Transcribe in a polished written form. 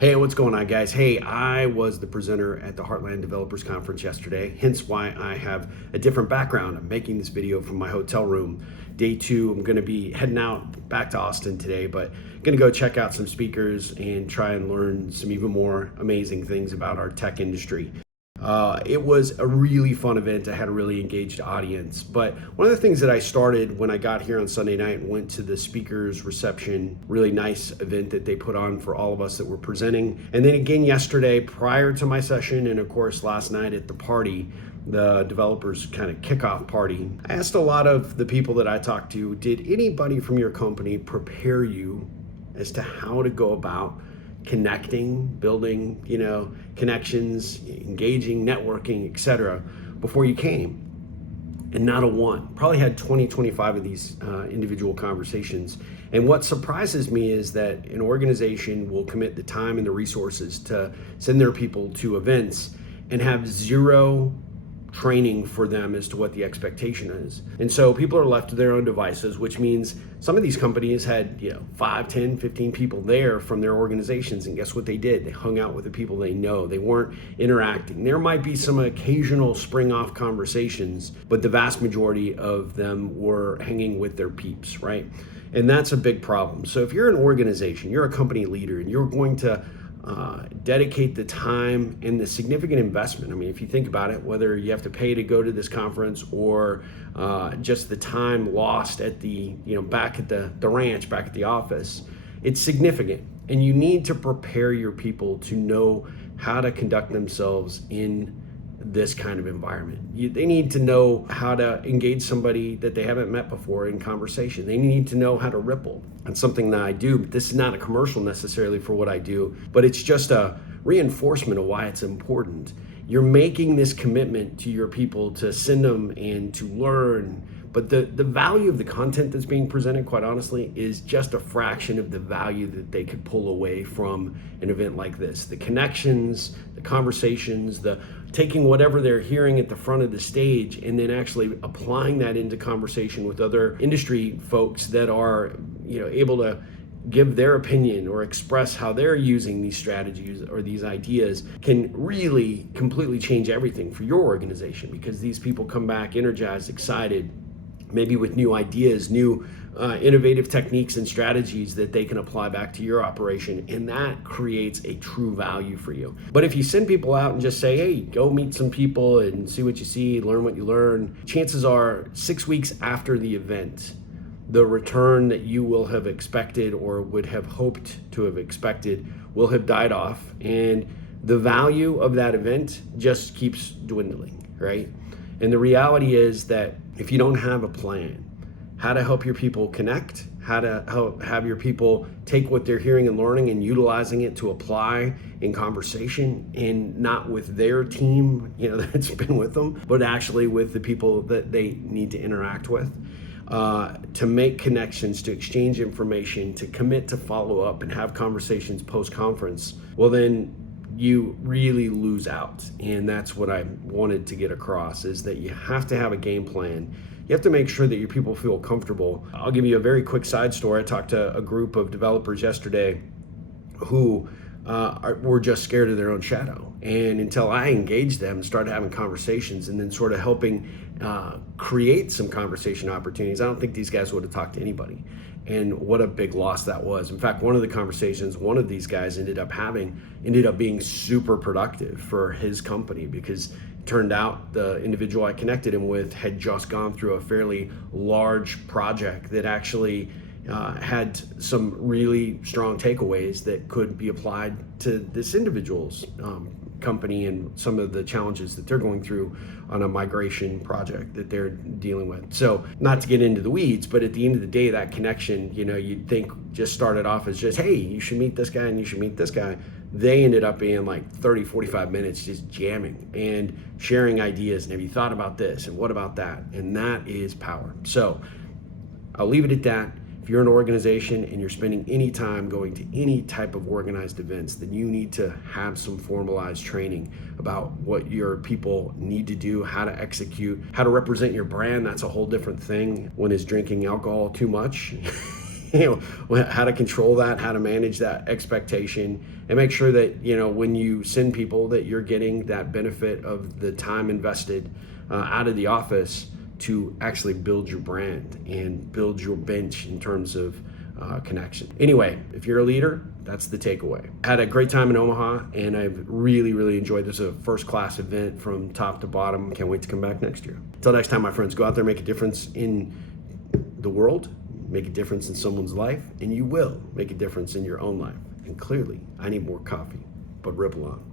Hey, what's going on, guys? Hey, I was the presenter at the Heartland Developers Conference yesterday, hence why I have a different background. I'm making this video from my hotel room. Day two, I'm going to be heading out back to Austin today, but going to go check out some speakers and try and learn some even more amazing things about our tech industry. It was a really fun event. I had a really engaged audience. But one of the things that I started when I got here on Sunday night and went to the speakers reception, really nice event that they put on for all of us that were presenting. And then again yesterday prior to my session, and of course last night at the party, the developers kind of kickoff party. I asked a lot of the people that I talked to, did anybody from your company prepare you as to how to go about connecting, building, connections, engaging, networking, etc. before you came? And not a one. Probably had 20, 25 of these individual conversations. And what surprises me is that an organization will commit the time and the resources to send their people to events and have zero training for them as to what the expectation is. And so people are left to their own devices, which means some of these companies had 5, 10, 15 people there from their organizations, and guess what they did? They hung out with the people they know. They weren't interacting. There might be some occasional spring off conversations, but the vast majority of them were hanging with their peeps, right? And that's a big problem. So if you're an organization, you're a company leader, and you're going to dedicate the time and the significant investment. I mean, if you think about it, whether you have to pay to go to this conference or just the time lost at the, back at the ranch, back at the office, it's significant. And you need to prepare your people to know how to conduct themselves in this kind of environment. They need to know how to engage somebody that they haven't met before in conversation. They need to know how to ripple. That's something that I do, but this is not a commercial necessarily for what I do, but it's just a reinforcement of why it's important. You're making this commitment to your people to send them and to learn, but the value of the content that's being presented, quite honestly, is just a fraction of the value that they could pull away from an event like this. The connections, the conversations, the taking whatever they're hearing at the front of the stage and then actually applying that into conversation with other industry folks that are, able to give their opinion or express how they're using these strategies or these ideas can really completely change everything for your organization, because these people come back energized, excited, maybe with new ideas, new innovative techniques and strategies that they can apply back to your operation, and that creates a true value for you. But if you send people out and just say, hey, go meet some people and see what you see, learn what you learn, chances are 6 weeks after the event, the return that you will have expected or would have hoped to have expected will have died off, and the value of that event just keeps dwindling, right? And the reality is that if you don't have a plan, how to help your people connect, how to have your people take what they're hearing and learning and utilizing it to apply in conversation, and not with their team, that's been with them, but actually with the people that they need to interact with, to make connections, to exchange information, to commit to follow up and have conversations post-conference, well then you really lose out. And that's what I wanted to get across, is that you have to have a game plan. You have to make sure that your people feel comfortable. I'll give you a very quick side story. I talked to a group of developers yesterday who were just scared of their own shadow. And until I engaged them, started having conversations, and then sort of helping create some conversation opportunities, I don't think these guys would have talked to anybody. And what a big loss that was. In fact, one of the conversations one of these guys ended up being super productive for his company, because it turned out the individual I connected him with had just gone through a fairly large project that actually had some really strong takeaways that could be applied to this individual's company and some of the challenges that they're going through on a migration project that they're dealing with. So not to get into the weeds, but at the end of the day, that connection, you'd think just started off as just, hey, you should meet this guy and you should meet this guy. They ended up being like 30, 45 minutes just jamming and sharing ideas. And have you thought about this? And what about that? And that is power. So I'll leave it at that. If you're an organization and you're spending any time going to any type of organized events, then you need to have some formalized training about what your people need to do, how to execute, how to represent your brand. That's a whole different thing. When is drinking alcohol too much? how to control that, how to manage that expectation, and make sure that, when you send people, that you're getting that benefit of the time invested out of the office to actually build your brand and build your bench in terms of connection. Anyway, if you're a leader, that's the takeaway. I had a great time in Omaha, and I've really, really enjoyed this. A first-class event from top to bottom. Can't wait to come back next year. Until next time, my friends, go out there, make a difference in the world, make a difference in someone's life, and you will make a difference in your own life. And clearly, I need more coffee, but ripple on.